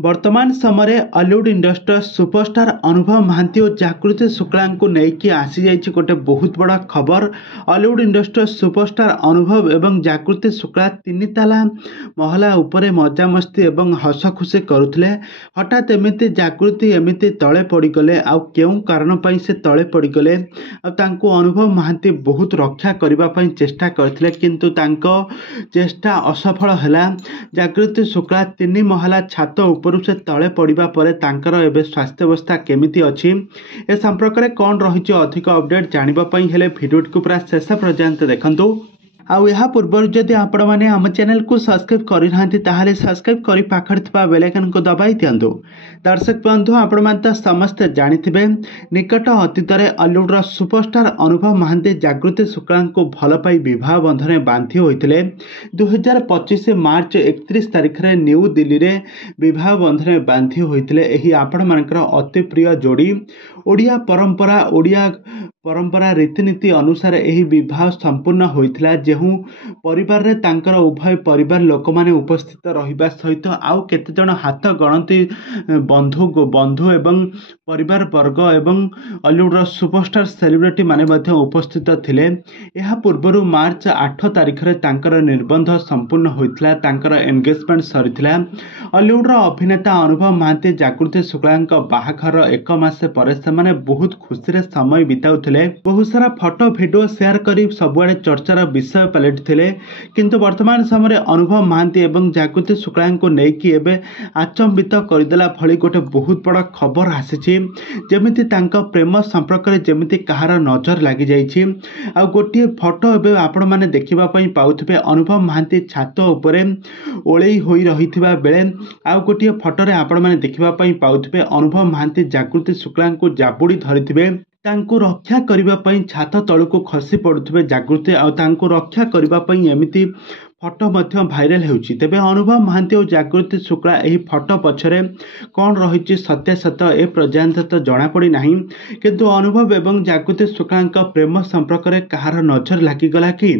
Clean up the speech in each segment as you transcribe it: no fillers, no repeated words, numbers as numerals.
वर्तमान समय Hollywood industry superstar अनुभव महांती और जागृति शुक्ला को लेकिन आसी जाइए गोटे बहुत बड़ा खबर। हॉलीवुड इंडस्ट्री सुपरस्टार अनुभव एवं जागृति शुक्ला तीन ताला महला उपरे मजामस्ती और हस खुशी करुले। हठात एमती जागृति एमती तले पड़गले आउ कारण से तले पड़गले अनुभव महांती बहुत रक्षा करने चेष्टा करते किंतु चेष्टा असफल है। जागृति शुक्ला तीन महला छात उपरू से तले पड़ा पर एवं स्वास्थ्य अवस्था केमिति अछि ए संपर्क में कौन रही अधिक अपडेट जानापी हेले भिडियो को पूरा शेष पर्यंत देखंतु। आउ या पूर्व जदि आपण मैंने आम चैनल को सब्सक्राइब करना सब्सक्राइब कर पाखे बेल आइकन को दबाई दिंतु। दर्शक बंधु आपण मैंने तो समस्ते जानिथिबे निकट अतीत हॉलीवुड सुपरस्टार अनुभव महांती जागृति शुक्ला को भल पाई विवाह बंधन बांधि होते 2025 मार्च 31 तारिख में न्यू दिल्ली में विवाह बंधन बांधि होते आपण मानकर अति प्रिय जोड़ी ओडिया परंपरा रीतिनीति अनुसार यही विवाह संपूर्ण होता जो परिवार रे तांकर उभय परिवार लोक माने उपस्थित रहिबा सहित आउ केते जण हाथ गणती बंधु एवं परिवार वर्ग एवं हॉलीवुड सुपरस्टार सेलिब्रिटी माने मध्य उपस्थित थिले। यह पूर्व मार्च 8 तारिख रे तांकर निर्बंध संपूर्ण होइतला तांकर एंगेजमेंट सरीथिला। हॉलीवुड अभिनेता अनुभव महांती जागृति शुक्ला बाहाघर एक मास पर से माने बहुत खुशी रे समय बिताउथिले। बहुत सारा फोटो वीडियो शेयर करी सबुआडे चर्चार विषय पलटिथिले किंतु वर्तमान समय अनुभव महांती एवं जागृति शुक्ला को लेकिन एवं आचंबित करदेला भली गोटे बहुत बड़ा खबर आसी जमिति तांका प्रेम संपर्क में जमिति कहार नजर लगी जाइछि। आ गोटे फोटो एवं आपण माने देखिबा पई पाउथिबे अनुभव महांती छात उपरे ओळेई होई रहिथिबा बेले आउ गोटे फोटो रे आपण माने देखिबा पई पाउथिबे अनुभव महांती जागृति शुक्ला को जाबुड़ी धरिथिबे तांको रक्षा करिबा पई छात तळको खसी पडुथिबे जागृति आ तांको रक्षा करिबा पई एमिति फोटो मध्य भाइराल होउछि। तेबे अनुभव महांती और जागृति शुक्ला एही फोटो पछरे कौन रही सत्यासत ए पर्यंत तो जना पड़ी नाही किंतु अनुभव एवं जागृति शुक्ला प्रेम संपर्क में कहार नजर लगिगला कि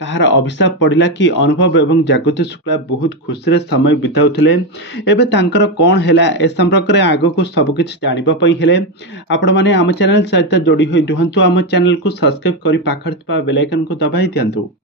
कहार अभिशाप पड़ा कि अनुभव एवं जागृति शुक्ला बहुत खुशी समय बिताउथिले एबे तांकर कौन हैला ए संपर्क में आग को सबकि जानापी हेले आपण मैंने आम चैनल सहित जोड़ी हुई रुहतु। आम चैनल को सब्सक्राइब कर पाखे बेल आइकन को दबाई दिंतु।